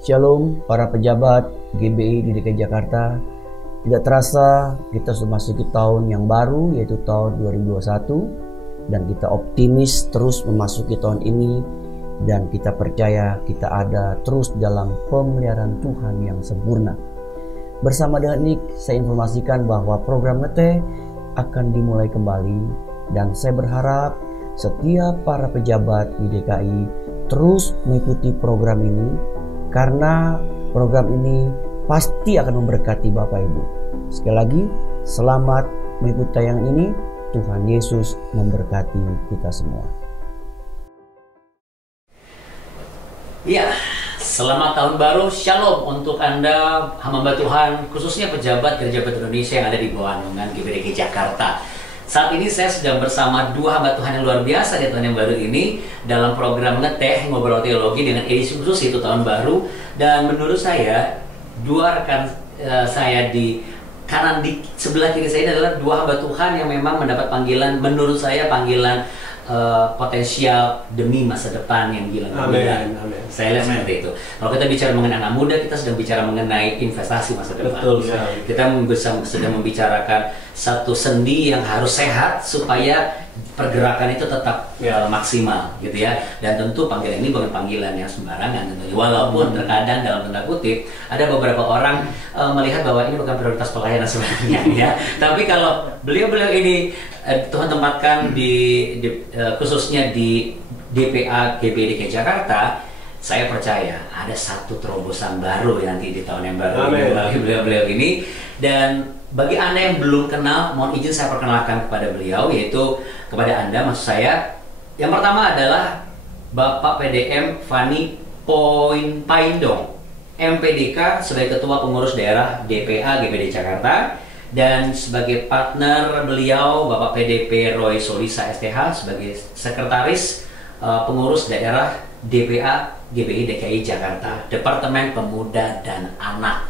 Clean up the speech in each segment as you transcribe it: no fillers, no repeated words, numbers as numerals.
Shalom para pejabat GBI di DKI Jakarta. Tidak terasa kita sudah masuk ke tahun yang baru, yaitu tahun 2021, dan kita optimis terus memasuki tahun ini, dan kita percaya kita ada terus dalam pemeliharaan Tuhan yang sempurna. Bersama dengan Nick, saya informasikan bahwa program Ngeteh akan dimulai kembali, dan saya berharap setiap para pejabat di DKI terus mengikuti program ini, karena program ini pasti akan memberkati Bapak Ibu. Sekali lagi, selamat mengikuti tayangan ini. Tuhan Yesus memberkati kita semua. Ya, selamat tahun baru, shalom untuk Anda hamba Tuhan, khususnya pejabat Gereja Bethel Indonesia yang ada di bawah naungan GBI Jakarta. Saat ini saya sedang bersama dua hamba Tuhan yang luar biasa di tahun yang baru ini dalam program Ngeteh Ngobrol Teologi dengan edisi khusus itu tahun baru. Dan menurut saya, dua rekan saya di kanan di sebelah kiri saya ini adalah dua hamba Tuhan yang memang mendapat panggilan, menurut saya panggilan potensial demi masa depan yang gila. Amin. Saya lihat seperti itu. Kalau kita bicara mengenai anak muda, kita sedang bicara mengenai investasi masa depan. Betul, ya. Kita sedang membicarakan satu sendi yang harus sehat supaya pergerakan itu tetap maksimal, gitu ya. Dan tentu panggilan ini bukan panggilan yang sembarangan, tentunya. Walaupun terkadang dalam tanda kutip ada beberapa orang melihat bahwa ini bukan prioritas pelayanan sebenarnya, ya. Tapi kalau beliau-beliau ini Tuhan tempatkan khususnya di DPA GBI DKI Jakarta, saya percaya ada satu terobosan baru nanti di tahun yang baru melalui beliau-beliau ini. Dan bagi Anda yang belum kenal, mohon izin saya perkenalkan kepada beliau, yaitu kepada Anda, maksud saya, yang pertama adalah Bapak PDM Fani Paindong, MPDK sebagai Ketua Pengurus Daerah DPA GBI Jakarta, dan sebagai partner beliau Bapak PDP Roy Solisa STH sebagai Sekretaris Pengurus Daerah DPA GBI DKI Jakarta, Departemen Pemuda dan Anak.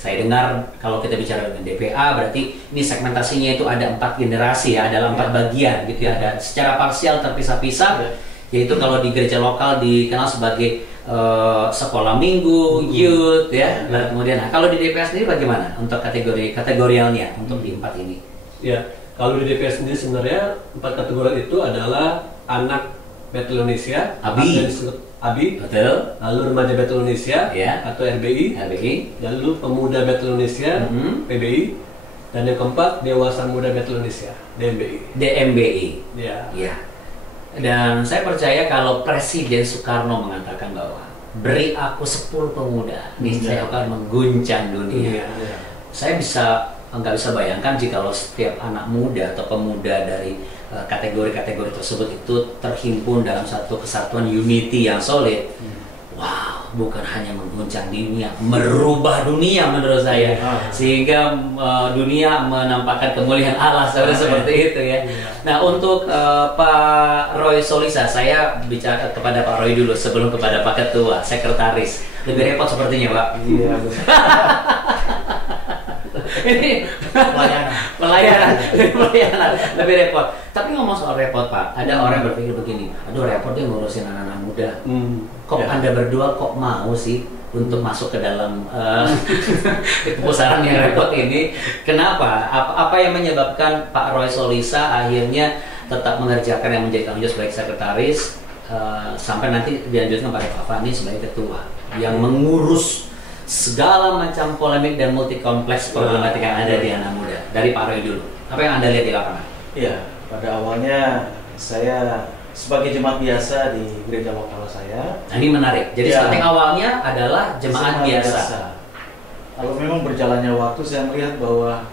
Saya dengar kalau kita bicara dengan DPA berarti ini segmentasinya itu ada 4 generasi ya, adalah 4 bagian gitu ya, ada secara parsial terpisah-pisah, yaitu kalau di gereja lokal dikenal sebagai sekolah minggu, youth ya. Lalu kemudian kalau di DPA sendiri bagaimana untuk kategorialnya untuk di 4 ini? Ya, kalau di DPA sendiri sebenarnya 4 kategori itu adalah anak Bethel Indonesia, ABI, betul. Lalu remaja Bethel Indonesia, atau RBI, lalu pemuda Bethel Indonesia, PBI, dan yang keempat dewasa muda Bethel Indonesia, DMBI. Ya. Dan saya percaya kalau Presiden Soekarno mengatakan bahwa beri aku 10 pemuda, niscaya akan mengguncang dunia. Saya nggak bisa bayangkan jika setiap anak muda atau pemuda dari kategori-kategori tersebut itu terhimpun dalam satu kesatuan unity yang solid. Wow, bukan hanya mengguncang dunia, merubah dunia menurut saya, sehingga dunia menampakkan kemuliaan Allah seperti itu ya. Nah, untuk Pak Roy Solisa, saya bicara kepada Pak Roy dulu sebelum kepada Pak Ketua, Sekretaris. Lebih repot sepertinya, Pak. Iya. Ini pelayanan lebih repot. Tapi ngomong soal repot, Pak, ada orang berpikir begini, aduh repot dia ngurusin anak-anak muda. Kok Anda berdua kok mau sih untuk masuk ke dalam pusaran yang repot ini? Kenapa? Apa yang menyebabkan Pak Roy Solisa akhirnya tetap mengerjakan yang menjadi tanggung jawab sebagai sekretaris, sampai nanti dilanjutkan pada Pak Fani sebagai ketua yang mengurus segala macam polemik dan multi kompleks problematika yang ada di anak muda? Dari Pak Roy dulu, apa yang Anda lihat di lapangan? Iya, pada awalnya saya sebagai jemaat biasa di gereja lokal saya. Nah, ini menarik. Jadi starting awalnya adalah jemaat biasa. Kalau memang berjalannya waktu, saya melihat bahwa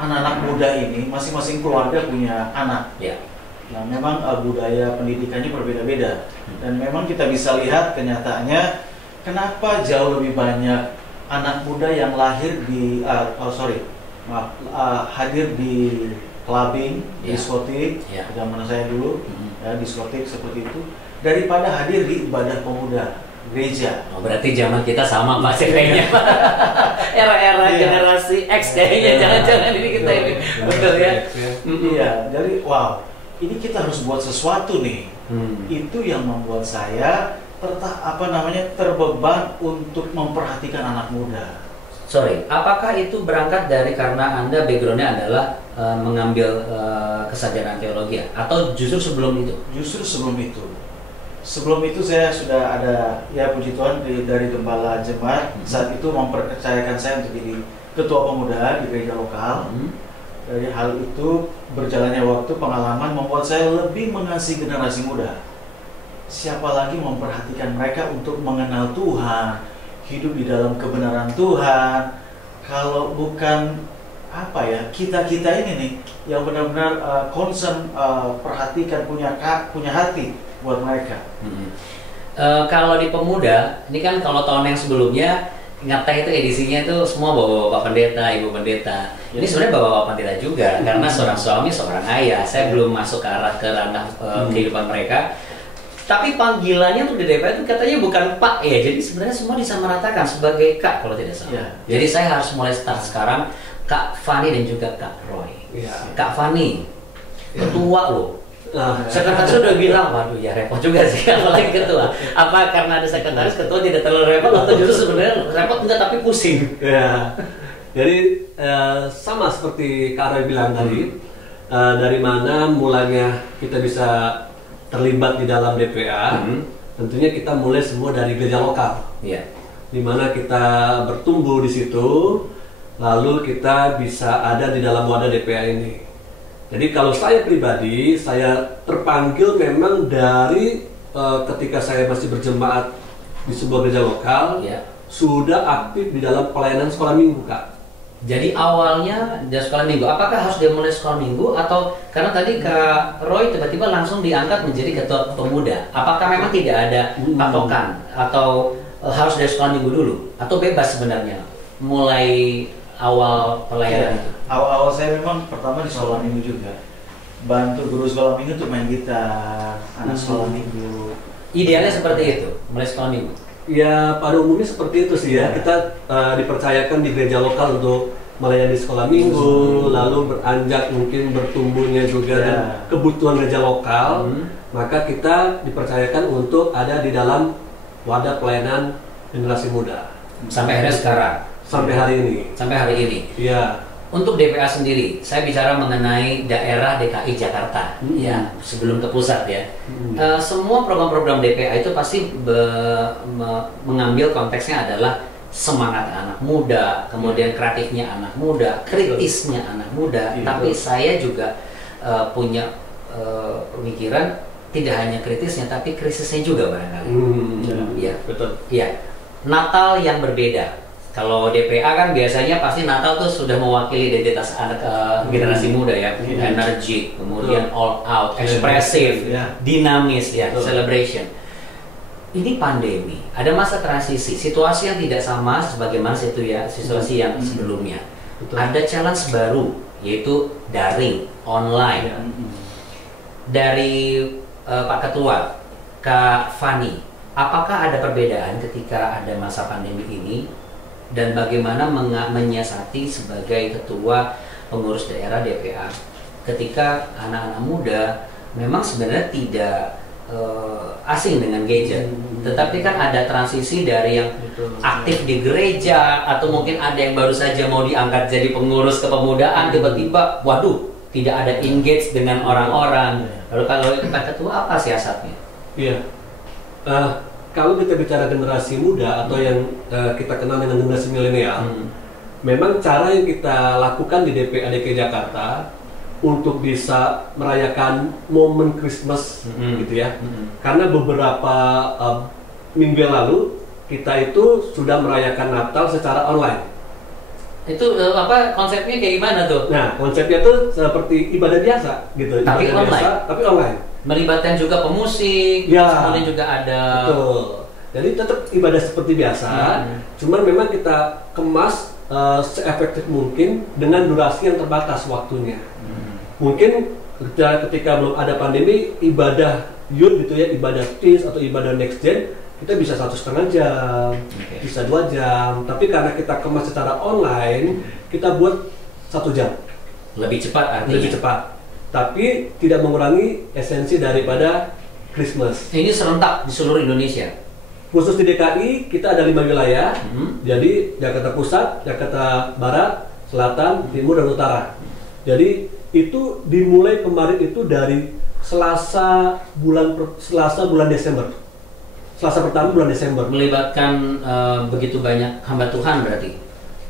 anak-anak muda ini masing-masing keluarga punya anak. Nah, memang budaya pendidikannya berbeda-beda, dan memang kita bisa lihat kenyataannya. Kenapa jauh lebih banyak anak muda yang lahir di hadir di clubbing, diskotik, zaman saya dulu, diskotik seperti itu, daripada hadir di ibadah pemuda gereja. Oh, berarti zaman kita sama Pak kayaknya. Era-era generasi X kayaknya, jangan-jangan ini kita ini. Betul ya? Iya, jadi wow, ini kita harus buat sesuatu nih. Itu yang membuat saya terbeban untuk memperhatikan anak muda. Sorry, apakah itu berangkat dari karena Anda backgroundnya adalah mengambil kesadaran teologi ya? Atau justru sebelum itu? Justru sebelum itu. Sebelum itu saya sudah ada, ya puji Tuhan, dari gembala jemaat saat itu mempercayakan saya untuk jadi ketua pemuda di gereja lokal. Dari hal itu berjalannya waktu, pengalaman membuat saya lebih mengasihi generasi muda. Siapa lagi memperhatikan mereka untuk mengenal Tuhan, hidup di dalam kebenaran Tuhan, kalau bukan kita ini nih yang benar-benar concern, perhatikan, punya hati buat mereka. Kalau di pemuda, ini kan kalau tahun yang sebelumnya ngeteh itu edisinya itu semua bapak pendeta, ibu pendeta. Ini sebenarnya bapak pendeta juga, karena seorang suami, seorang ayah. Saya belum masuk ke ranah kehidupan mereka. Tapi panggilannya untuk di DPA itu katanya bukan Pak ya, jadi sebenarnya semua disamaratakan sebagai Kak kalau tidak salah. Jadi saya harus mulai start sekarang, Kak Fani dan juga Kak Roy. Kak Fani, ketua loh. Sekretaris udah bilang, waduh ya repot juga sih apalagi ketua. Apa karena ada sekretaris, ketua tidak terlalu repot atau justru sebenarnya repot enggak tapi pusing? Ya, jadi sama seperti Kak Roy bilang tadi, dari mana mulanya kita bisa terlibat di dalam DPA, tentunya kita mulai semua dari gereja lokal, di mana kita bertumbuh di situ, lalu kita bisa ada di dalam wadah DPA ini. Jadi kalau saya pribadi, saya terpanggil memang dari ketika saya masih berjemaat di sebuah gereja lokal, sudah aktif di dalam pelayanan sekolah minggu, Kak. Jadi awalnya di sekolah minggu, apakah harus dia mulai sekolah minggu atau karena tadi Kak Roy tiba-tiba langsung diangkat menjadi ketua pemuda? Apakah memang tidak ada patokan atau harus dari sekolah minggu dulu atau bebas sebenarnya mulai awal pelayanan itu? Awal-awal saya memang pertama di sekolah minggu juga, bantu guru sekolah minggu untuk main gitar, anak sekolah minggu. Idealnya seperti itu, mulai sekolah minggu. Ya pada umumnya seperti itu sih ya. Kita dipercayakan di gereja lokal untuk melayani sekolah minggu, lalu beranjak mungkin bertumbuhnya juga dan kebutuhan gereja lokal, maka kita dipercayakan untuk ada di dalam wadah pelayanan generasi muda. Sampai akhirnya sekarang. Sampai hari ini. Sampai hari ini. Iya. Untuk DPA sendiri, saya bicara mengenai daerah DKI Jakarta, ya sebelum ke pusat ya. Semua program-program DPA itu pasti mengambil konteksnya adalah semangat anak muda, kemudian kreatifnya anak muda, kritisnya anak muda. Tapi saya juga punya pemikiran tidak hanya kritisnya, tapi krisisnya juga barangkali. Ya, betul. Ya, Natal yang berbeda. Kalau DPA kan biasanya pasti Natal tuh sudah mewakili identitas anak generasi muda ya, energi, kemudian all out, ekspresif, dinamis ya, celebration. Ini pandemi, ada masa transisi, situasi yang tidak sama sebagaimana situasi yang sebelumnya. Ada challenge baru yaitu daring, online. Dari Pak Ketua, Kak Fani, apakah ada perbedaan ketika ada masa pandemi ini? Dan bagaimana menyiasati sebagai ketua pengurus daerah DPA ketika anak-anak muda memang sebenarnya tidak asing dengan gadget, tetapi kan ada transisi dari yang aktif di gereja atau mungkin ada yang baru saja mau diangkat jadi pengurus kepemudaan, tiba-tiba waduh tidak ada engage dengan orang-orang. Lalu kalau itu Pak Ketua apa siasatnya? Iya. Kalau kita bicara generasi muda atau yang kita kenal dengan generasi milenial, memang cara yang kita lakukan di DPA DKI Jakarta untuk bisa merayakan momen Christmas gitu ya. Karena beberapa minggu yang lalu kita itu sudah merayakan Natal secara online. Itu konsepnya kayak gimana tuh? Nah, konsepnya tuh seperti ibadah biasa gitu. Tapi ibadah online. Biasa, tapi online. Melibatkan juga pemusik, kemudian juga ada. Betul. Jadi tetap ibadah seperti biasa, cuman memang kita kemas seefektif mungkin dengan durasi yang terbatas waktunya. Mungkin ketika belum ada pandemi, ibadah youth gitu ya, ibadah teens atau ibadah next gen, kita bisa 1,5 jam, bisa 2 jam. Tapi karena kita kemas secara online, kita buat 1 jam. Lebih cepat artinya. Lebih cepat. Tapi tidak mengurangi esensi daripada Christmas. Ini serentak di seluruh Indonesia. Khusus di DKI kita ada 5 wilayah. Jadi Jakarta Pusat, Jakarta Barat, Selatan, Timur, dan Utara. Jadi itu dimulai kemarin itu dari Selasa bulan Desember. Selasa pertama bulan Desember. Melibatkan begitu banyak hamba Tuhan berarti.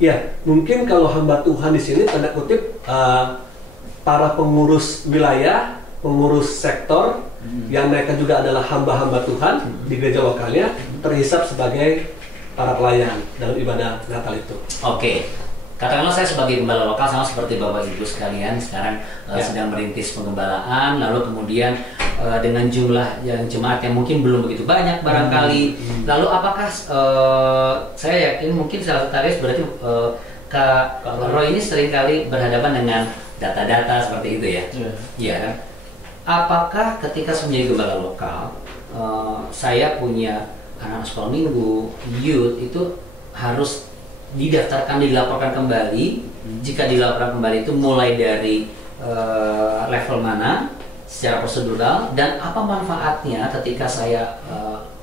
Ya, mungkin kalau hamba Tuhan di sini tanda kutip para pengurus wilayah, pengurus sektor yang mereka juga adalah hamba-hamba Tuhan di gereja lokalnya terhisap sebagai para pelayan dalam ibadah Natal itu. Oke. Katakanlah saya sebagai gembala lokal sama seperti Bapak Ibu sekalian sekarang sedang merintis pengembalaan, lalu kemudian dengan jumlah yang jemaat yang mungkin belum begitu banyak barangkali. Lalu apakah saya yakin mungkin sekretaris berarti Kak Roy ini seringkali berhadapan dengan data-data seperti itu ya? Iya kan? Apakah ketika saya menjadi gembala lokal, saya punya anak sekolah minggu, youth itu harus didaftarkan, dilaporkan kembali? Jika dilaporkan kembali itu mulai dari level mana secara prosedural, dan apa manfaatnya ketika saya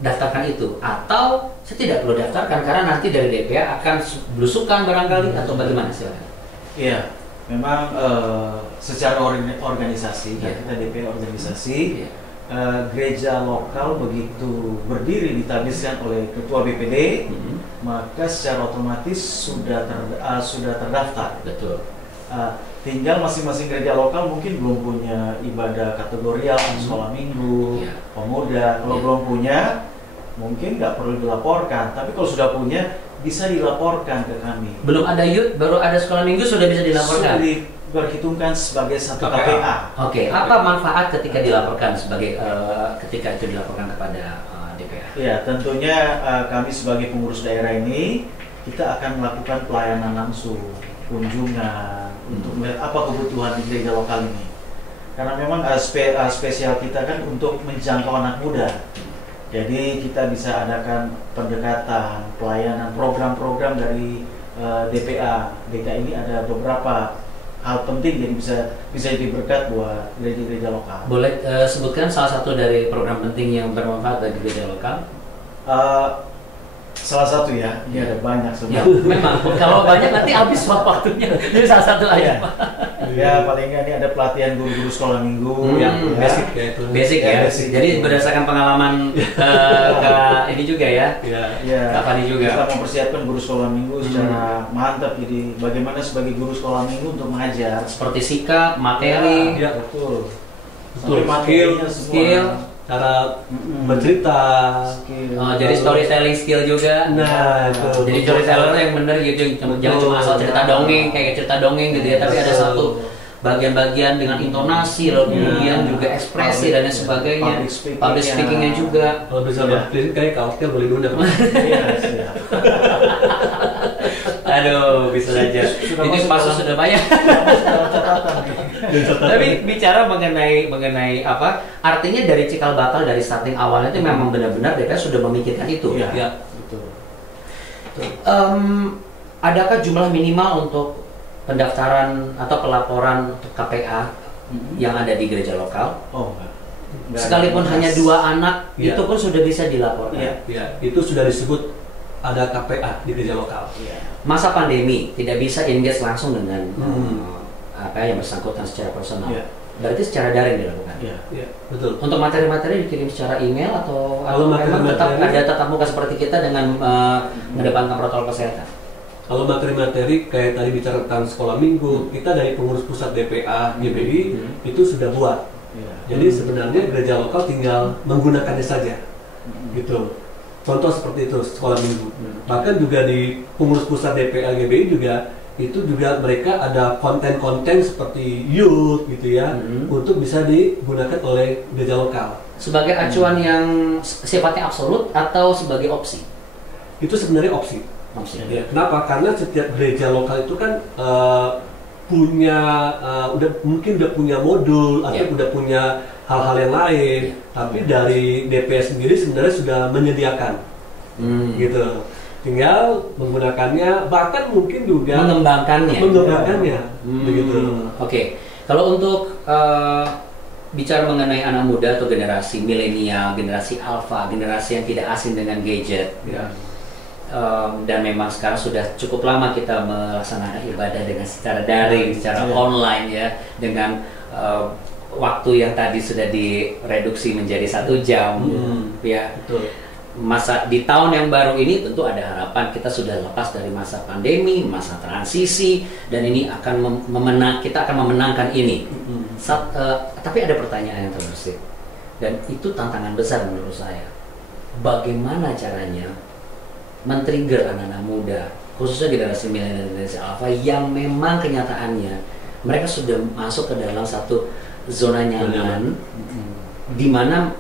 daftarkan itu? Atau saya tidak perlu daftarkan karena nanti dari DPA akan belusukan barangkali, atau bagaimana? Silakan. Iya, memang secara organisasi, kita DPA organisasi, gereja lokal begitu berdiri ditabiskan oleh ketua BPD, maka secara otomatis sudah terdaftar. Betul. Tinggal masing-masing gereja lokal mungkin belum punya ibadah kategorial, sekolah minggu, pemuda. Kalau belum punya, mungkin nggak perlu dilaporkan. Tapi kalau sudah punya, bisa dilaporkan ke kami. Belum ada youth, baru ada sekolah minggu sudah bisa dilaporkan. Sudah diperhitungkan sebagai satu KPA. Oke. Apa manfaat ketika dilaporkan sebagai ketika itu dilaporkan kepada DPA? Ya, tentunya kami sebagai pengurus daerah ini kita akan melakukan pelayanan langsung, kunjungan untuk melihat apa kebutuhan di gereja lokal ini. Karena memang spesial kita kan untuk menjangkau anak muda. Jadi kita bisa adakan pendekatan, pelayanan, program-program dari DPA. DKI ini ada beberapa hal penting, jadi bisa jadi berkat buat gereja-gereja lokal. Boleh sebutkan salah satu dari program penting yang bermanfaat bagi gereja lokal? Salah satu ya, ini ada banyak sebenarnya. Ya, memang kalau banyak nanti habis waktunya. Jadi salah satu aja. Ya, paling nggak ini ada pelatihan guru-guru sekolah minggu yang basic ya itu. Basic ya. Jadi berdasarkan pengalaman ini juga ya. Kak Fani juga. Kita mempersiapkan guru sekolah minggu secara mantap. Jadi bagaimana sebagai guru sekolah minggu untuk mengajar. Seperti sikap, materi. Ya, betul. Betul. Skill. Cara bercerita, jadi storytelling skill juga. Nah, itu. Jadi storyteller yang benar gitu, jangan cuma asal cerita dongeng kayak cerita dongeng gitu ya, tapi ada satu bagian-bagian dengan intonasi, lalu kemudian juga ekspresi dan lain sebagainya. Public speakingnya juga. Kalau bisa public kayak kaosnya boleh diundang. Iya, siap. Aduh, bisa saja. Ini pasus sudah banyak. Tapi bicara mengenai apa? Artinya dari cikal bakal dari starting awalnya itu memang benar-benar DPR sudah memikirkan itu. Iya, betul. Adakah jumlah minimal untuk pendaftaran atau pelaporan untuk KPA yang ada di gereja lokal? Oh, enggak. Sekalipun hanya 2 anak, itu pun sudah bisa dilaporkan. Iya, itu sudah disebut ada KPA di gereja lokal. Masa pandemi tidak bisa engage langsung dengan apa yang bersangkutan secara personal. Berarti secara daring dilakukan. Iya, betul. Untuk materi-materi dikirim secara email atau memang tetap ada tatap muka seperti kita dengan mengedepankan protokol kesehatan? Kalau materi-materi kayak tadi bicara tentang sekolah minggu, kita dari pengurus pusat DPA GBI itu sudah buat. Jadi sebenarnya gereja lokal tinggal menggunakannya saja, gitu. Contoh seperti itu sekolah minggu. Bahkan juga di pengurus pusat DPA GBI juga itu juga mereka ada konten-konten seperti youth gitu ya, untuk bisa digunakan oleh gereja lokal. Sebagai acuan yang sifatnya absolut atau sebagai opsi? Itu sebenarnya opsi. Ya, kenapa? Karena setiap gereja lokal itu kan mungkin udah punya modul atau udah punya hal-hal yang lain, tapi dari DPR sendiri sebenarnya sudah menyediakan, gitu. Tinggal menggunakannya, bahkan mungkin juga mengembangkannya, begitu. Oke. Kalau untuk bicara mengenai anak muda atau generasi milenial, generasi alpha, generasi yang tidak asing dengan gadget, dan memang sekarang sudah cukup lama kita melaksanakan ibadah dengan secara daring, secara online ya, dengan waktu yang tadi sudah direduksi menjadi 1 jam, ya. Betul. Masa di tahun yang baru ini tentu ada harapan kita sudah lepas dari masa pandemi, masa transisi, dan ini akan kita akan memenangkan ini. Tapi ada pertanyaan yang terbersih, dan itu tantangan besar menurut saya. Bagaimana caranya men-trigger anak-anak muda, khususnya generasi milenial dan generasi alpha yang memang kenyataannya mereka sudah masuk ke dalam satu zona nyaman, di mana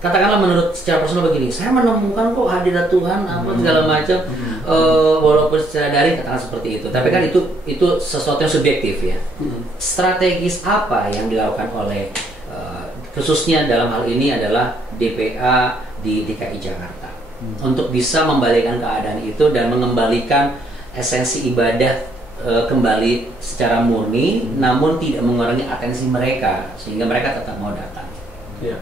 katakanlah menurut secara personal begini, saya menemukan kok hadirat Tuhan apa segala macam, walaupun secara daring katakan seperti itu, tapi kan itu sesuatu yang subjektif ya. Strategis apa yang dilakukan oleh khususnya dalam hal ini adalah DPA di DKI Jakarta untuk bisa membalikkan keadaan itu dan mengembalikan esensi ibadah kembali secara murni, namun tidak mengurangi atensi mereka sehingga mereka tetap mau datang. Ya.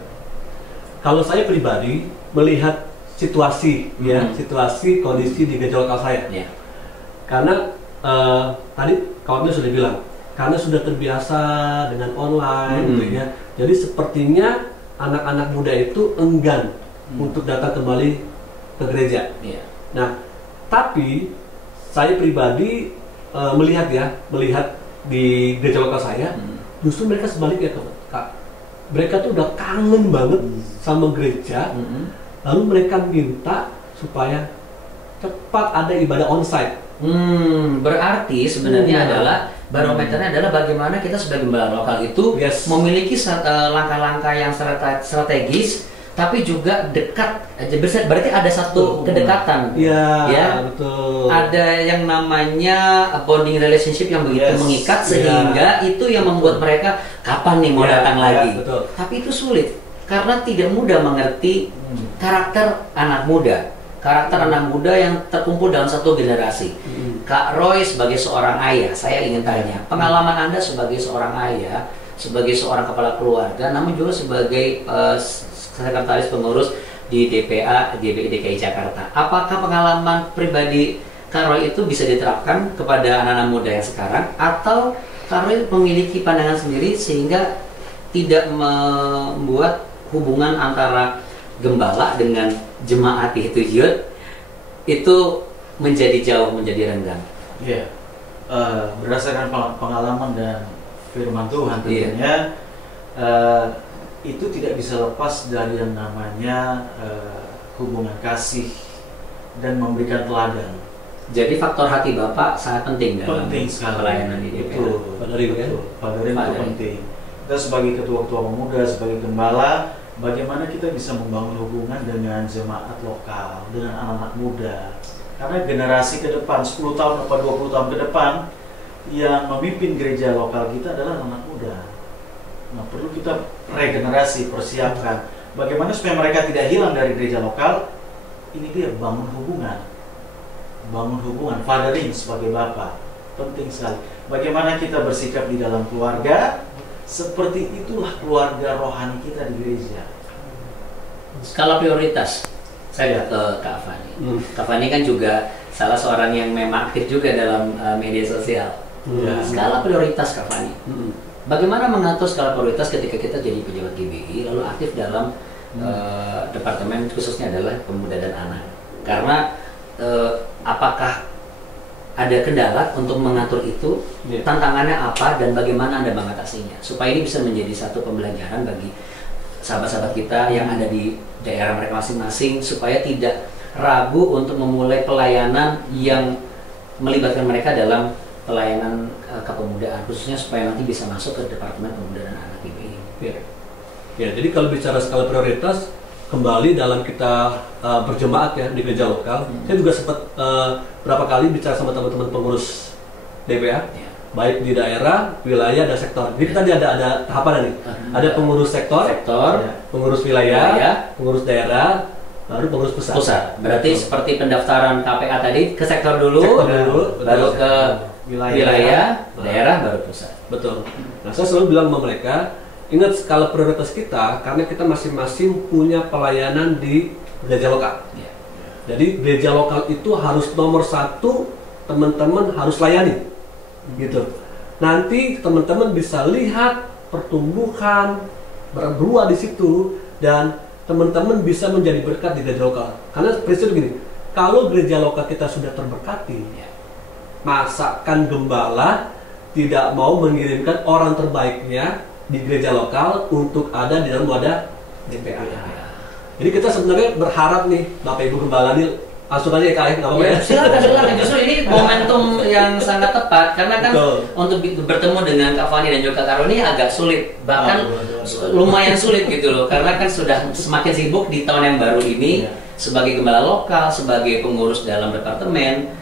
Kalau saya pribadi melihat situasi, situasi kondisi di gereja lokal saya, karena tadi kawannya sudah bilang, karena sudah terbiasa dengan online, gitu ya. Jadi sepertinya anak-anak muda itu enggan untuk datang kembali ke gereja. Nah, tapi saya pribadi melihat di gereja lokal saya, justru mereka sebaliknya, Kak. Mereka tuh udah kangen banget sama gereja, lalu mereka minta supaya cepat ada ibadah onsite. Berarti sebenarnya adalah barometernya adalah bagaimana kita sebagai gembala lokal itu memiliki langkah-langkah yang strategis, tapi juga dekat. Berarti ada satu kedekatan, betul. Ada yang namanya bonding relationship yang begitu mengikat, sehingga itu yang membuat mereka kapan nih mau datang lagi. Tapi itu sulit karena tidak mudah mengerti karakter anak muda. Karakter anak muda yang terkumpul dalam satu generasi. Kak Roy sebagai seorang ayah, saya ingin tanya, pengalaman Anda sebagai seorang ayah, sebagai seorang kepala keluarga, namun juga sebagai sekretaris pengurus di DPA DKI Jakarta. Apakah pengalaman pribadi Kak Roy itu bisa diterapkan kepada anak-anak muda yang sekarang, atau Kak Roy memiliki pandangan sendiri sehingga tidak membuat hubungan antara gembala dengan jemaat di Hitujut itu menjadi jauh, menjadi renggang? Berdasarkan pengalaman dan firman Tuhan tentunya, itu tidak bisa lepas dari yang namanya hubungan kasih dan memberikan teladan. Jadi faktor hati Bapak sangat penting dalam pelayanan di DPA. Fathering itu penting. Kita sebagai ketua-ketua pemuda, sebagai gembala, bagaimana kita bisa membangun hubungan dengan jemaat lokal, dengan anak-anak muda. Karena generasi ke depan, 10 tahun atau 20 tahun ke depan, yang memimpin gereja lokal kita adalah anak muda. Nah, perlu kita regenerasi, persiapkan. Bagaimana supaya mereka tidak hilang dari gereja lokal? Ini dia, bangun hubungan. Bangun hubungan, fathering sebagai bapak. Penting sekali. Bagaimana kita bersikap di dalam keluarga? Seperti itulah keluarga rohani kita di gereja. Skala prioritas. Saya ke Kak Fani. Kak Fani kan juga salah seorang yang memang aktif juga dalam media sosial. Skala prioritas Kak Fani. Bagaimana mengatur skala prioritas ketika kita jadi pejabat GBI lalu aktif dalam departemen khususnya adalah pemuda dan anak? Karena apakah ada kendala untuk mengatur itu? Tantangannya apa dan bagaimana Anda mengatasinya? Supaya ini bisa menjadi satu pembelajaran bagi sahabat-sahabat kita yang ada di daerah mereka masing-masing, supaya tidak ragu untuk memulai pelayanan yang melibatkan mereka dalam pelayanan kepemudaan, khususnya supaya nanti bisa masuk ke Departemen Pemuda dan Anak GBI. Jadi kalau bicara skala prioritas, kembali dalam kita berjemaat ya di gereja lokal, saya juga sempat berapa kali bicara sama teman-teman pengurus DPA, baik di daerah, wilayah, dan sektor. Jadi tadi ada tahapan nih, ada pengurus sektor, pengurus wilayah, pengurus daerah, baru pengurus pusat. Berarti seperti pendaftaran KPA tadi, ke sektor dulu, baru ke wilayah, daerah, baru pusat. Betul. Nah, saya selalu bilang sama mereka, ingat skala prioritas kita karena kita masing-masing punya pelayanan di gereja lokal. Jadi gereja lokal itu harus nomor satu, teman-teman harus layani, gitu. Nanti teman-teman bisa lihat pertumbuhan berbuah di situ dan teman-teman bisa menjadi berkat di gereja lokal. Karena prinsip gini, kalau gereja lokal kita sudah terberkati, masakan gembala tidak mau mengirimkan orang terbaiknya di gereja lokal untuk ada di dalam wadah DPA. Jadi kita sebenarnya berharap nih Bapak Ibu Gembala nih langsung aja ya Kak, nggak apa-apa ya? Silakan. Justru ini momentum yang sangat tepat karena kan untuk bertemu dengan Kak Fani dan juga Kak Karoni agak sulit, bahkan lumayan sulit gitu loh, karena kan sudah semakin sibuk di tahun yang baru ini sebagai gembala lokal, sebagai pengurus dalam departemen.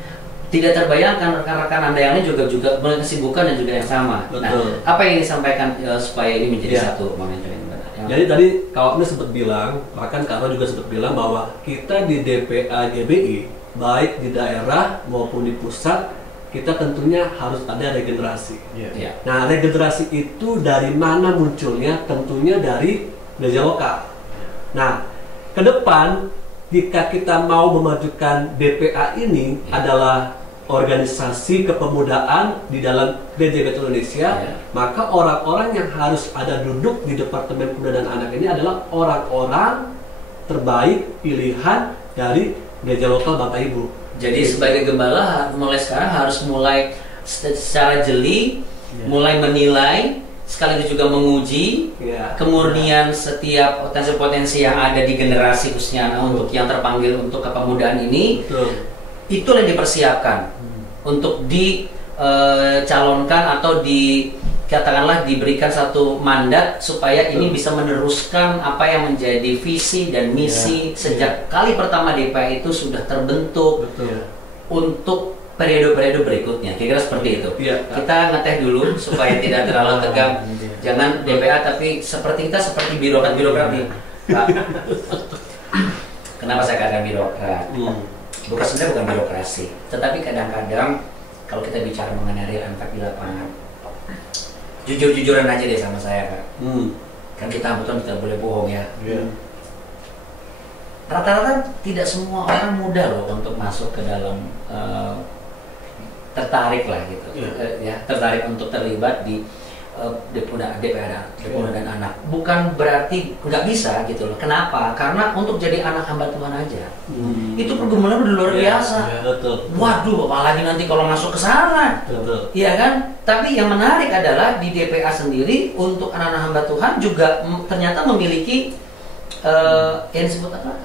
Tidak terbayangkan rekan-rekan Anda yang lain juga punya kesibukan dan juga yang sama. Nah, apa yang disampaikan supaya ini menjadi satu momentum yang benar? Jadi tadi Kak Anda sempat bilang, bahkan Kak Ro juga sempat bilang bahwa kita di DPA GBI, baik di daerah maupun di pusat, kita tentunya harus ada regenerasi. Nah, regenerasi itu dari mana munculnya? Tentunya dari gereja lokal. Nah, ke depan jika kita mau memajukan DPA ini adalah organisasi kepemudaan di dalam gereja Betel Indonesia, maka orang-orang yang harus ada duduk di Departemen Pemuda dan Anak ini adalah orang-orang terbaik pilihan dari gereja lokal Bapak Ibu. Jadi sebagai gembala mulai sekarang harus mulai secara jeli, mulai menilai, sekaligus juga menguji kemurnian setiap potensi-potensi yang ada di generasi khususnya untuk yang terpanggil untuk kepemudaan ini. Itulah yang dipersiapkan untuk dicalonkan atau katakanlah diberikan satu mandat supaya ini bisa meneruskan apa yang menjadi visi dan misi sejak kali pertama DPA itu sudah terbentuk untuk periode-periode berikutnya. Kira-kira seperti itu. Kita ngeteh dulu supaya tidak terlalu tegang. Jangan DPA tapi seperti birokrat-birokrat nih. Kenapa saya katakan birokrat? Sebenarnya bukan birokrasi, tetapi kadang-kadang kalau kita bicara mengenai real impact di lapangan, jujur-jujuran aja deh sama saya Kak. Kan kita betul tidak boleh bohong ya. Rata-rata tidak semua orang mudah loh untuk masuk ke dalam tertarik lah gitu, tertarik untuk terlibat di DPA dan anak. Bukan berarti nggak bisa gitu loh. Kenapa? Karena untuk jadi anak hamba Tuhan aja itu pergumulan udah luar biasa. Waduh, apalagi nanti kalau masuk ke sana, iya kan? Tapi yang menarik adalah di DPA sendiri untuk anak-anak hamba Tuhan juga ternyata memiliki yang disebut apa?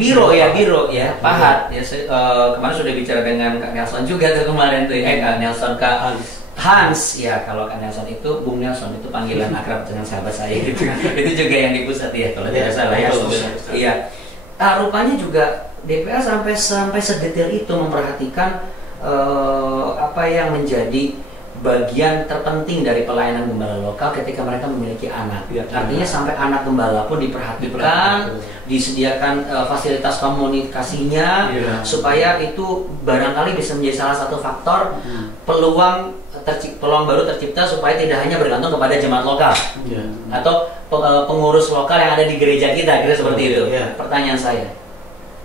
Biro ya, Pahat. Kemarin sudah bicara dengan Kak Nelson juga kemarin tuh, Kak Nelson, Kak Hans, ya kalau Kak Nelson itu, Bung Nelson itu panggilan akrab dengan sahabat saya gitu. Itu juga yang di pusat ya, kalau tidak salah ya. Iya. Rupanya juga DPA sampai sedetail itu memperhatikan apa yang menjadi bagian terpenting dari pelayanan gembala lokal ketika mereka memiliki anak. Artinya sampai anak gembala pun diperhatikan, disediakan fasilitas komunikasinya supaya itu barangkali bisa menjadi salah satu faktor peluang baru tercipta supaya tidak hanya bergantung kepada jemaat lokal atau pengurus lokal yang ada di gereja kita, kira seperti itu. Pertanyaan saya,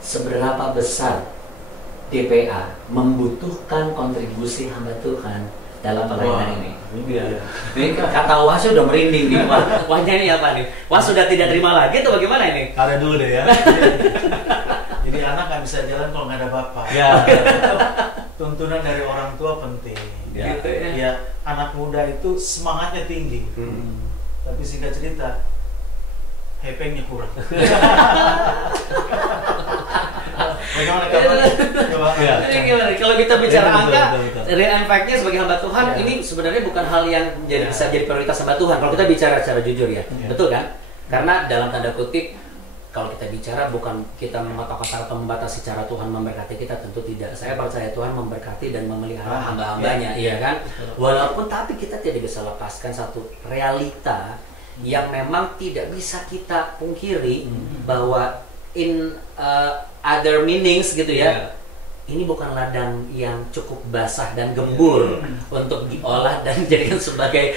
seberapa besar DPA membutuhkan kontribusi hamba Tuhan dalam pelayanan ini? Ini kata Wah sudah merinding nih, Wahnya ini apa nih? Wah sudah tidak terima lagi atau bagaimana ini? Ada dulu deh ya. Jadi anak nggak bisa jalan kalau nggak ada bapak. Tuntunan dari orang tua penting. Gitu ya. Anak muda itu semangatnya tinggi, tapi singkat cerita, hepengnya kurang. Bagaimana gimana? Kalau kita bicara angka, real impact-nya sebagai hamba Tuhan ini sebenarnya bukan hal yang bisa jadi prioritas hamba Tuhan. Kalau kita bicara secara jujur ya, betul kan? Karena dalam tanda kutip, kalau kita bicara bukan kita mengatakan atau membatasi cara Tuhan memberkati kita, tentu tidak. Saya percaya Tuhan memberkati dan memelihara hamba-hambanya, iya kan? Walaupun tapi kita tidak bisa lepaskan satu realita yang memang tidak bisa kita pungkiri bahwa in other meanings gitu ya, ini bukan ladang yang cukup basah dan gembur untuk diolah dan dijadikan sebagai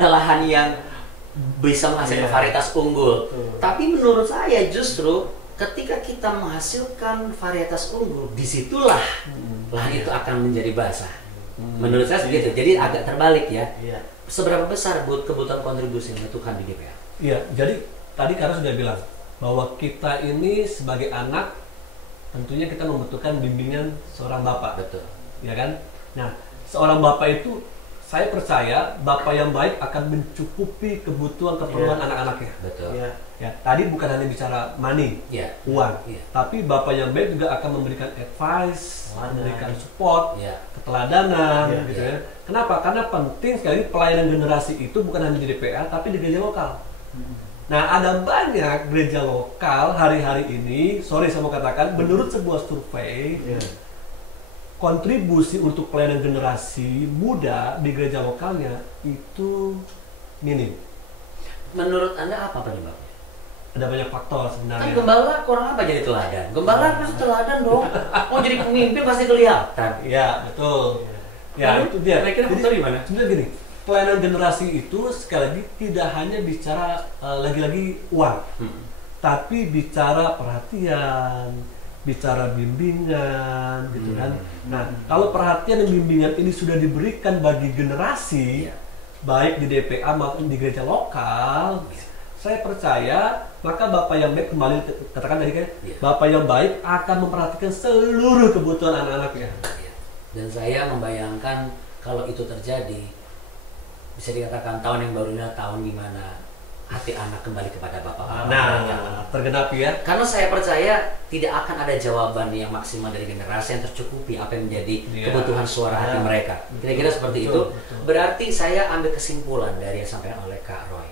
lahan yang bisa menghasilkan varietas unggul. Tapi menurut saya justru ketika kita menghasilkan varietas unggul, disitulah lahan itu akan menjadi basah. Menurut saya seperti itu. Jadi agak terbalik ya. Seberapa besar kebutuhan kontribusi Tuhan di DPA? Iya, jadi tadi Kara sudah bilang bahwa kita ini sebagai anak tentunya kita membutuhkan bimbingan seorang bapak. Betul. Ya kan? Nah, seorang bapak itu saya percaya bapak yang baik akan mencukupi kebutuhan keperluan anak-anaknya. Betul. Ya, tadi bukan hanya bicara money, uang, tapi bapak yang baik juga akan memberikan advice, memberikan support, keteladanan, gitu ya. Kenapa? Karena penting sekali pelayanan generasi itu bukan hanya di DPA, tapi di gereja lokal. Nah, ada banyak gereja lokal hari-hari ini, sorry saya mau katakan, menurut sebuah survei, kontribusi untuk pelayanan generasi muda di gereja lokalnya itu minim. Menurut Anda apa penyebabnya? Ada banyak faktor sebenarnya. Kan gembala kurang apa jadi teladan? Gembala pasti teladan dong. Mau jadi pemimpin pasti kelihatan. Ya, betul. Ya, itu dia. Kira-kira faktor di mana? Sebenarnya gini, pelayanan generasi itu sekali lagi tidak hanya bicara lagi-lagi uang, tapi bicara perhatian, bicara bimbingan, gitu kan. Nah, kalau perhatian dan bimbingan ini sudah diberikan bagi generasi, baik di DPA maupun di gereja lokal, saya percaya maka bapak yang baik, kembali katakan tadi kan, bapak yang baik akan memperhatikan seluruh kebutuhan anak-anaknya. Dan saya membayangkan kalau itu terjadi, bisa dikatakan tahun yang baru ini tahun di mana hati anak kembali kepada bapak. Nah, tergenapi ya. Karena saya percaya tidak akan ada jawaban yang maksimal dari generasi yang tercukupi apa yang menjadi kebutuhan suara hati mereka. Kira-kira seperti itu. Berarti saya ambil kesimpulan dari yang disampaikan oleh Kak Roy.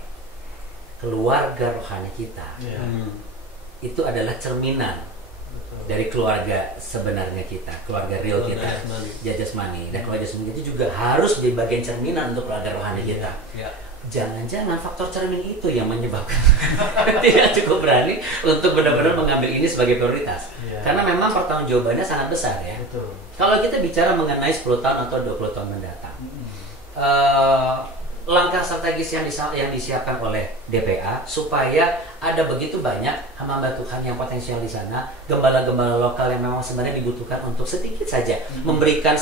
Keluarga rohani kita itu adalah cerminan dari keluarga sebenarnya kita, keluarga real kita, jasmani. Dan keluarga jasmani itu juga harus menjadi bagian cerminan untuk keluarga rohani kita. Jangan-jangan faktor cermin itu yang menyebabkan tidak cukup berani untuk benar-benar mengambil ini sebagai prioritas. Karena memang pertanggungjawabannya sangat besar ya. Kalau kita bicara mengenai 10 tahun atau 20 tahun mendatang, langkah strategis yang disiapkan oleh DPA supaya ada begitu banyak hamba Tuhan yang potensial di sana, gembala-gembala lokal yang memang sebenarnya dibutuhkan untuk sedikit saja memberikan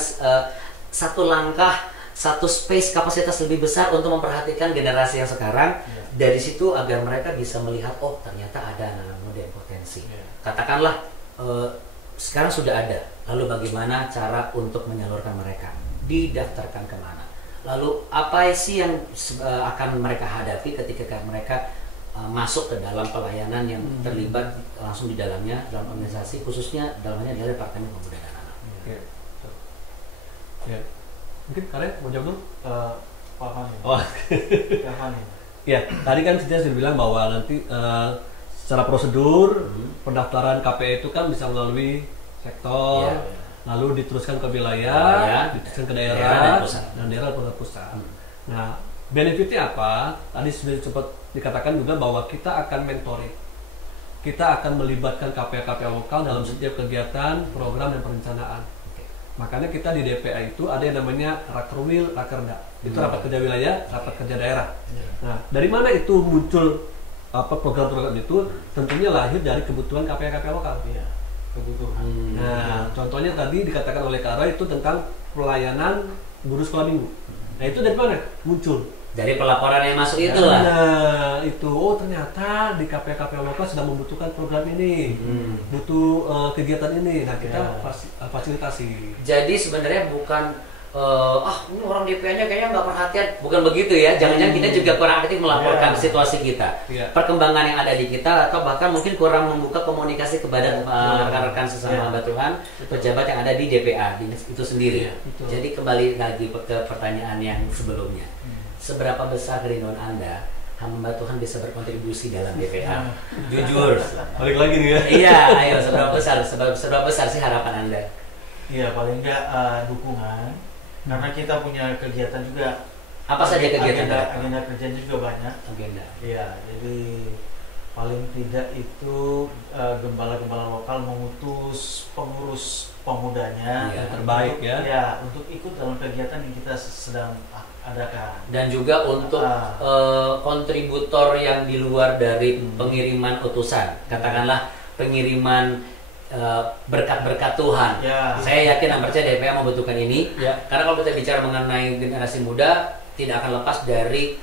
satu langkah, satu space kapasitas lebih besar untuk memperhatikan generasi yang sekarang. Dari situ agar mereka bisa melihat, oh ternyata ada anak-anak muda yang potensi. Katakanlah sekarang sudah ada, lalu bagaimana cara untuk menyalurkan mereka, didaftarkan kemana, lalu apa sih yang akan mereka hadapi ketika mereka masuk ke dalam pelayanan yang terlibat langsung di dalamnya, dalam organisasi, khususnya dalamnya adalah Departemen Pemuda dan Anak. Mungkin kalian mau jawab dulu? Pak Fani. Ya, tadi kan kita sudah bilang bahwa nanti secara prosedur pendaftaran KPE itu kan bisa melalui sektor, lalu diteruskan ke wilayah, diteruskan ke daerah, dan daerah pusat. Nah, benefitnya apa? Tadi sudah sempat dikatakan juga bahwa kita akan mentoring, kita akan melibatkan KPA-KPA lokal dalam setiap kegiatan, program, dan perencanaan. Makanya kita di DPA itu ada yang namanya Rakerwil, Rakerda. Itu rapat kerja wilayah, rapat kerja daerah. Nah, dari mana itu muncul program-program itu? Tentunya lahir dari kebutuhan KPA-KPA lokal. Kebutuhan. Nah, contohnya tadi dikatakan oleh Kak Roy itu tentang pelayanan guru sekolah minggu. Nah, itu dari mana muncul? Dari pelaporan yang masuk itulah. Nah, itu ternyata di KPA-KPA lokal sedang membutuhkan program ini, butuh kegiatan ini. Nah, kita fasilitasi. Jadi sebenarnya bukan ini orang DPA-nya kayaknya nggak perhatian, bukan begitu ya. Jangan-jangan kita juga kurang aktif melaporkan situasi kita, perkembangan yang ada di kita, atau bahkan mungkin kurang membuka komunikasi kepada rekan-rekan sesama hamba Tuhan, pejabat yang ada di DPA itu sendiri. Jadi kembali lagi ke pertanyaan yang sebelumnya, seberapa besar kerinduan Anda hamba Tuhan bisa berkontribusi dalam DPA? Jujur. Balik lagi nih ya. Iya, ayo seberapa besar sih harapan Anda? Iya, paling enggak dukungan. Karena kita punya kegiatan juga. Apa saja kegiatan? Agenda kerjanya juga banyak. Agenda. Iya, jadi paling tidak itu gembala-gembala lokal mengutus pengurus pemudanya yang terbaik untuk ikut dalam kegiatan yang kita sedang adakan. Dan juga untuk kontributor yang di luar dari pengiriman utusan, katakanlah pengiriman berkat-berkat Tuhan. Saya yakin dan percaya DPA membutuhkan ini. Karena kalau kita bicara mengenai generasi muda, tidak akan lepas dari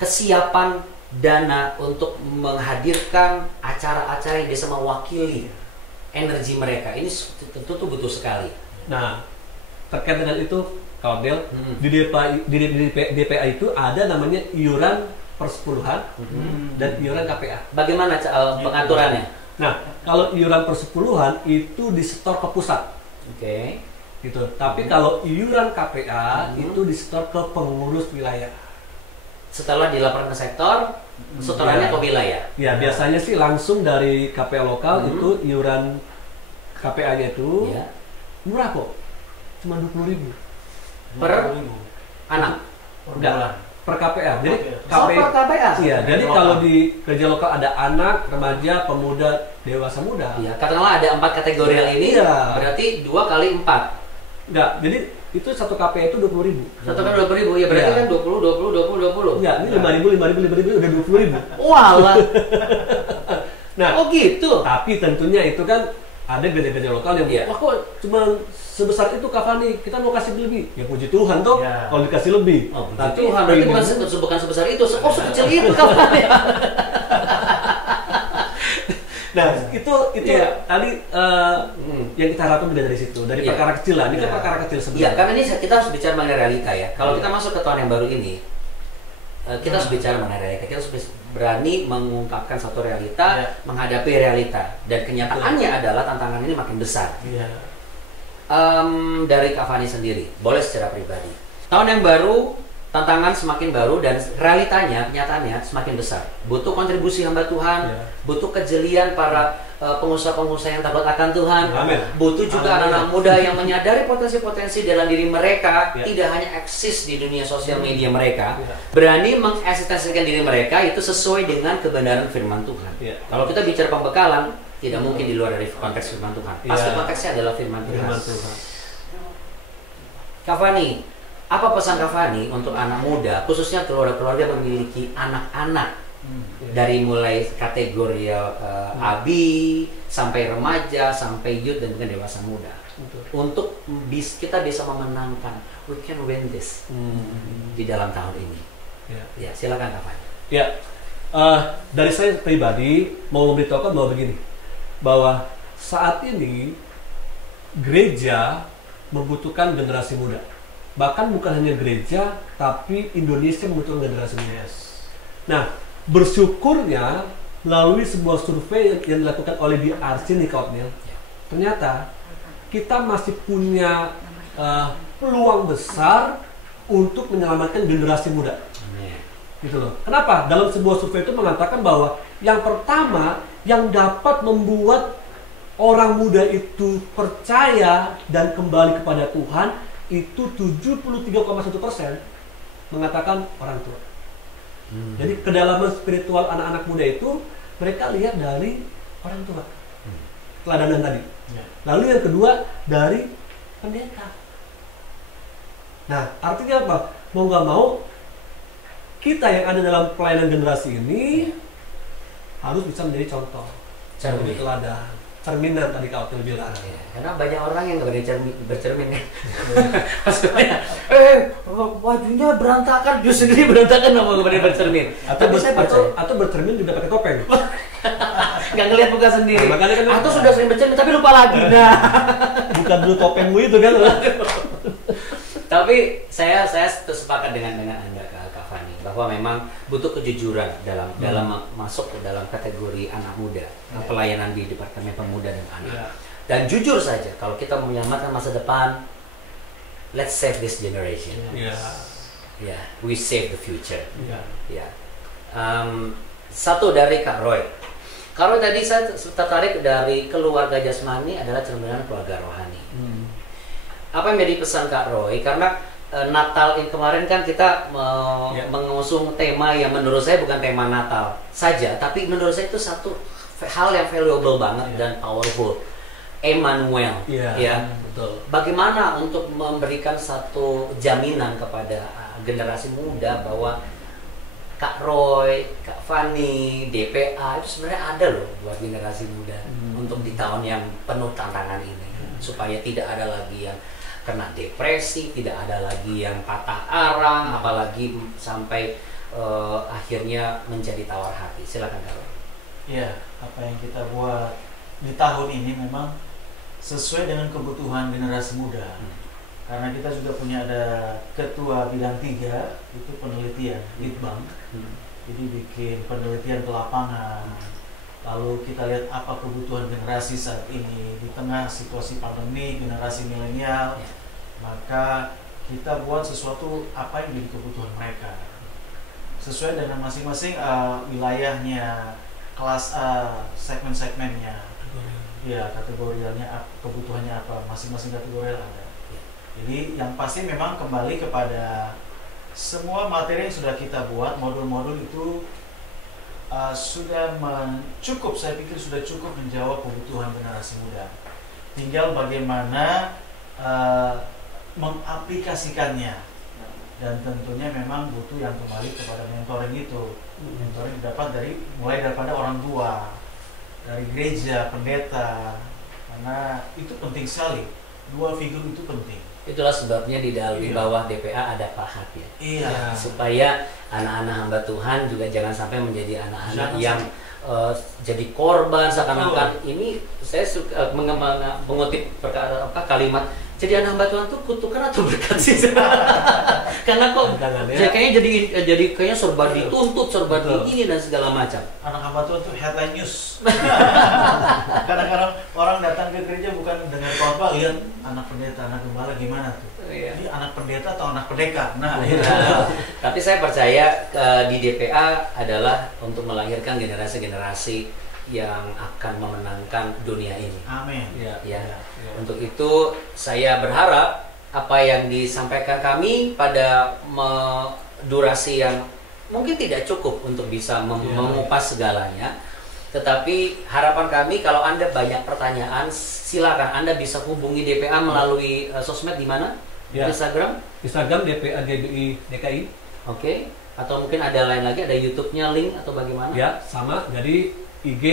kesiapan dana untuk menghadirkan acara-acara yang bisa mewakili energi mereka. Ini tentu tuh butuh sekali. Nah, terkait dengan itu, Kak Odel, di DPA itu ada namanya iuran persepuluhan dan iuran KPA. Bagaimana pengaturannya? Nah, kalau iuran persepuluhan itu disetor ke pusat. Oke. Gitu. Tapi kalau iuran KPA itu disetor ke pengurus wilayah. Setelah dilaporkan ke sektor, setorannya ke wilayah. Ya, biasanya sih langsung dari KPA lokal itu iuran KPA-nya itu murah kok. Cuma 20.000 per anak. Enggak, per KPA. Jadi per KPA. Iya, jadi kalau di kerja lokal ada anak, remaja, pemuda, dewasa muda. Iya, katakanlah ada 4 kategori ini. Berarti 2 kali 4. Enggak, jadi itu satu KPA itu 20.000. Satu kali 20.000, ya berarti kan 20. Enggak, ini 5.000 udah 20.000. Walah. Nah, oh gitu. Tapi tentunya itu kan ada gereja-gereja lokal yang wah kok cuma sebesar itu Kak Fani, kita mau kasih lebih. Ya puji Tuhan toh, kalau dikasih lebih. Oh, puji Tuhan, berarti bukan sebesar itu. Oh, sekecil itu Kak Fani. Nah, itu tadi yang kita harapkan beda dari situ, dari perkara kecil lah. Ini kan perkara kecil sebenarnya. Iya, karena ini kita harus bicara mengenai realita ya. Kalau kita masuk ke tahun yang baru ini, kita harus bicara mengenai realita. Kita harus berani mengungkapkan satu realita, menghadapi realita. Dan kenyataannya adalah tantangan ini makin besar. Dari Kak Fani sendiri, boleh secara pribadi. Tahun yang baru, tantangan semakin baru dan realitanya, kenyataannya semakin besar. Butuh kontribusi hamba Tuhan, butuh kejelian para pengusaha-pengusaha yang takut akan Tuhan. Butuh juga anak-anak muda yang menyadari potensi-potensi dalam diri mereka, tidak hanya eksis di dunia sosial media mereka, berani mengeksistensikan diri mereka itu sesuai dengan kebenaran firman Tuhan. Kalau kita bicara pembekalan, tidak mungkin di luar dari konteks firman Tuhan. Pasti konteksnya adalah firman Tuhan. Kak Fani, apa pesan Kak Fani untuk anak muda, khususnya keluarga-keluarga memiliki anak-anak dari mulai kategori abi sampai remaja sampai youth dan juga dewasa muda, untuk kita bisa memenangkan, we can win this di dalam tahun ini. Ya, silakan Kak Fani. Ya, dari saya pribadi mau memberitahukan bahwa begini, bahwa saat ini gereja membutuhkan generasi muda. Bahkan bukan hanya gereja, tapi Indonesia membutuhkan generasi muda. Nah, bersyukurnya melalui sebuah survei yang dilakukan oleh DRC nih Kak Otniel, ternyata kita masih punya peluang besar untuk menyelamatkan generasi muda. Gitu loh. Kenapa? Dalam sebuah survei itu mengatakan bahwa yang pertama yang dapat membuat orang muda itu percaya dan kembali kepada Tuhan itu 73,1% mengatakan orang tua. Jadi kedalaman spiritual anak-anak muda itu mereka lihat dari orang tua, teladanan tadi. Lalu yang kedua dari pendeta. Nah, artinya apa? Mau nggak mau kita yang ada dalam pelayanan generasi ini harus bisa menjadi contoh, menjadi teladan, cerminan tadi Kak Otniel bilang. Karena banyak orang yang nggak bercermin kan. Maksudnya, wajunya berantakan, justru sendiri berantakan nggak mau bercermin. Atau bercermin juga pakai topeng. Nggak ngelihat muka sendiri. Atau sudah sering bercermin tapi lupa lagi. Nah, bukan dulu topengmu itu kan. Tapi saya sepakat dengan Anda Kak Fani bahwa memang butuh kejujuran dalam masuk ke dalam kategori anak muda, pelayanan di Departemen Pemuda dan Anak. Dan jujur saja, kalau kita mau menyelamatkan masa depan, let's save this generation. We save the future. Satu dari Kak Roy. Kak Roy tadi saya tertarik dari keluarga jasmani adalah cerminan keluarga rohani. Apa yang menjadi pesan Kak Roy? Karena Natal ini kemarin kan kita mengusung tema yang menurut saya bukan tema Natal saja, tapi menurut saya itu satu hal yang valuable banget dan powerful. Emmanuel, betul. Bagaimana untuk memberikan satu jaminan kepada generasi muda bahwa Kak Roy, Kak Fani, DPA itu sebenarnya ada loh buat generasi muda untuk di tahun yang penuh tantangan ini, supaya tidak ada lagi yang kena depresi, tidak ada lagi yang patah arang, apalagi sampai akhirnya menjadi tawar hati. Silakan Kak Roy. Iya, apa yang kita buat di tahun ini memang sesuai dengan kebutuhan generasi muda. Karena kita juga punya ada ketua bidang 3 itu penelitian Litbang. Jadi bikin penelitian ke lapangan. Lalu kita lihat apa kebutuhan generasi saat ini di tengah situasi pandemi, generasi milenial. Maka kita buat sesuatu apa yang jadi kebutuhan mereka. Sesuai dengan masing-masing wilayahnya, kelas A, segmen-segmennya. Ya, kategorialnya, kebutuhannya apa, masing-masing kategorial ada. Jadi yang pasti memang kembali kepada semua materi yang sudah kita buat, modul-modul itu sudah cukup, saya pikir sudah cukup menjawab kebutuhan generasi muda. Tinggal bagaimana mengaplikasikannya, dan tentunya memang butuh yang kembali kepada mentoring itu. Mentoring didapat mulai daripada orang tua, dari gereja, pendeta, karena itu penting sekali. 2 figur itu penting. Itulah sebabnya di bawah DPA ada pahat ya. Iya. Supaya anak-anak hamba Tuhan juga jangan sampai menjadi anak-anak yang jadi korban seakan-akan. Ini saya suka mengutip kalimat, jadi anak hamba Tuhan tuh kutukan atau berkat sih? Karena kok kayaknya jadi kayaknya serba dituntut, serba ini dan segala macam. Anak hamba Tuhan tuh headline news. Kadang-kadang orang datang ke gereja bukan dengar apa-apa, lihat anak pendeta, anak gembala gimana tuh. Ini anak pendeta atau anak pendekar. Tapi saya percaya di DPA adalah untuk melahirkan generasi-generasi yang akan memenangkan dunia ini. Amin. Untuk itu saya berharap apa yang disampaikan kami pada durasi yang mungkin tidak cukup untuk bisa mengupas segalanya. Tetapi harapan kami, kalau Anda banyak pertanyaan, silakan Anda bisa hubungi DPA melalui sosmed di mana? Instagram DPA GBI DKI. Oke. Atau mungkin ada lain lagi, ada YouTube-nya, link atau bagaimana? Ya, sama. Jadi IG,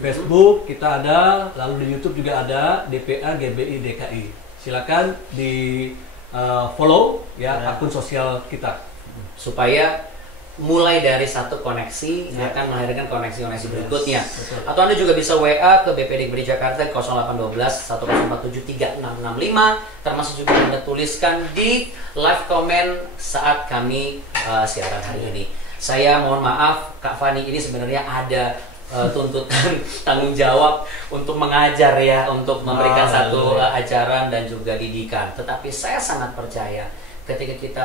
Facebook kita ada, lalu di YouTube juga ada DPA GBI DKI. Silakan di follow akun sosial kita. Supaya mulai dari satu koneksi akan melahirkan koneksi-koneksi berikutnya. Atau Anda juga bisa WA ke BPD GBI Jakarta 0812 1047 3665, termasuk juga Anda tuliskan di live comment saat kami siaran hari ini. Saya mohon maaf Kak Fani, ini sebenarnya ada tuntutan tanggung jawab untuk mengajar untuk memberikan satu ajaran dan juga didikan. Tetapi saya sangat percaya ketika kita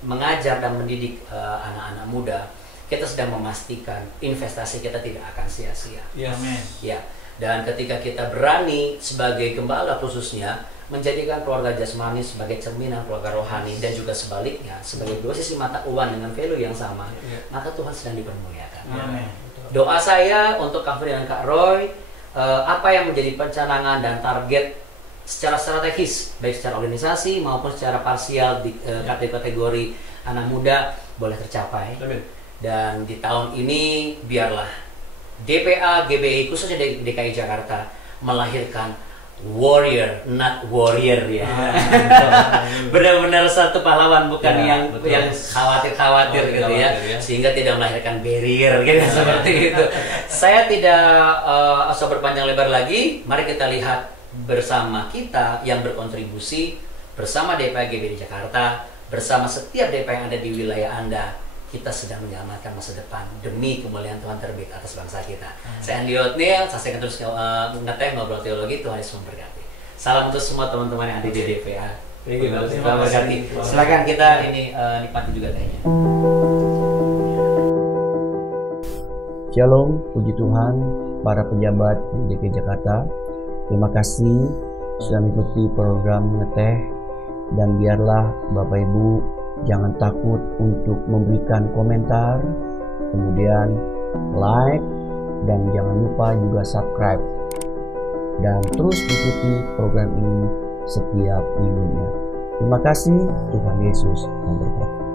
mengajar dan mendidik anak-anak muda, kita sedang memastikan investasi kita tidak akan sia-sia. Dan ketika kita berani sebagai gembala khususnya menjadikan keluarga jasmani sebagai cerminan keluarga rohani, dan juga sebaliknya sebagai 2 sisi mata uang dengan value yang sama, maka Tuhan sedang dipermuliakan. Doa saya untuk Kak Fani dan Kak Roy, apa yang menjadi pencanangan dan target secara strategis, baik secara organisasi maupun secara parsial di kategori anak muda boleh tercapai. Dan di tahun ini biarlah DPA GBI khususnya DKI Jakarta melahirkan warrior, not warrior benar-benar satu pahlawan, bukan yang khawatir-khawatir gitu sehingga tidak melahirkan barrier gitu seperti itu. Saya tidak usah berpanjang lebar lagi, mari kita lihat bersama kita yang berkontribusi bersama DPA GBI Jakarta, bersama setiap DPA yang ada di wilayah Anda. Kita sedang menyelamatkan masa depan demi kemuliaan Tuhan terbit atas bangsa kita. Saya Andi Otniel, saya akan terus ngeteh ngobrol teologi. Tuhan Yesus memberkati. Salam untuk semua teman-teman yang ada di DPA. Terima kasih. Silakan kita nikmati juga tehnya. Shalom, puji Tuhan, para pejabat di DKI Jakarta. Terima kasih sudah mengikuti program ngeteh Dan biarlah Bapak Ibu jangan takut untuk memberikan komentar, kemudian like, dan jangan lupa juga subscribe. Dan terus ikuti program ini setiap minggunya. Terima kasih, Tuhan Yesus memberkati.